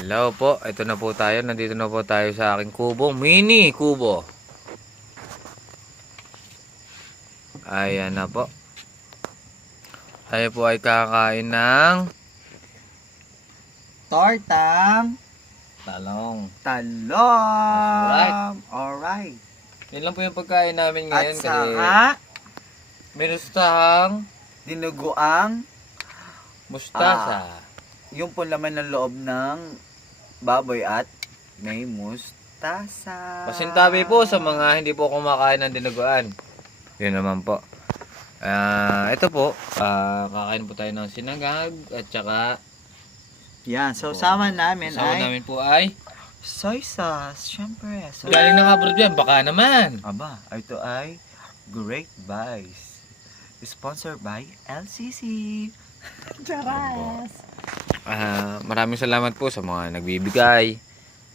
Hello po, ito na po tayo. Nandito na po tayo sa aking kubo. Mini kubo. Ayan na po. Tayo po ay kakain ng Tortang talong. talong. Alright. Yan lang po yung pagkain namin At ngayon. saka, Minustahang dinuguang mustasa. yung po laman ng loob ng baboy at may mustasa. Pasintabi po sa mga hindi po kumakain ng dinuguan. Yun naman po. Ito po, kakain po tayo ng sinangag at saka Yan, so sama namin kasama ay namin po ay soy sauce. Syempre. galing ng abroad yan, baka naman. Aba, ito ay Great Buys. Sponsored by LCC. Charas. Maraming salamat po sa mga nagbibigay.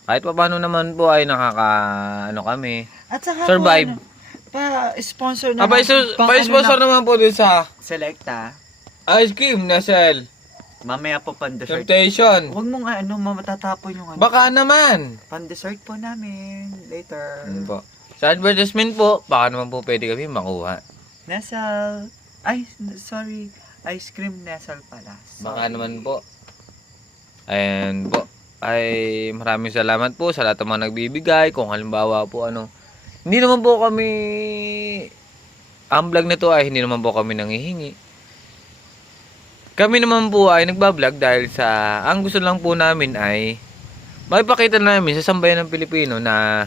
Kahit pa paano naman po ay kami. At saka Survive. pa-sponsor na Pa-sponsor naman po din sa Selecta. ice cream na Shell. Mamaya po pan-dessert. Temptation. Huwag mong matatapon yung Baka naman. pan-dessert po namin later. Ano po? Sa advertisement po, baka naman po pwede kami makuha. Nestle. Ay, sorry. Ice cream Nestle pala. Baka naman po. Ayan po. Ay maraming salamat po sa lahat ng mga nagbibigay. Kung halimbawa po hindi naman po kami, ang vlog na to ay hindi naman po kami nanghihingi. Kami naman po ay nagbablog dahil sa, ang gusto lang po namin ay maipakita namin sa sambayan ng Pilipino na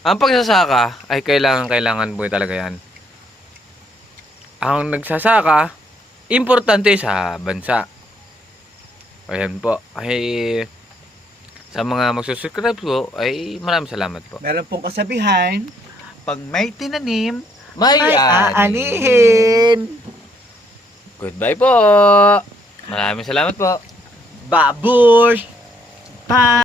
ang pagsasaka ay kailangan po talaga yan. Ang nagsasaka, importante sa bansa. Ayan po. Ay, sa mga magsusubscribe po, ay maraming salamat po. Meron pong kasabihan, pag may tinanim, May may ani. aanihin. Goodbye po. Maraming salamat po. Babush! Pa!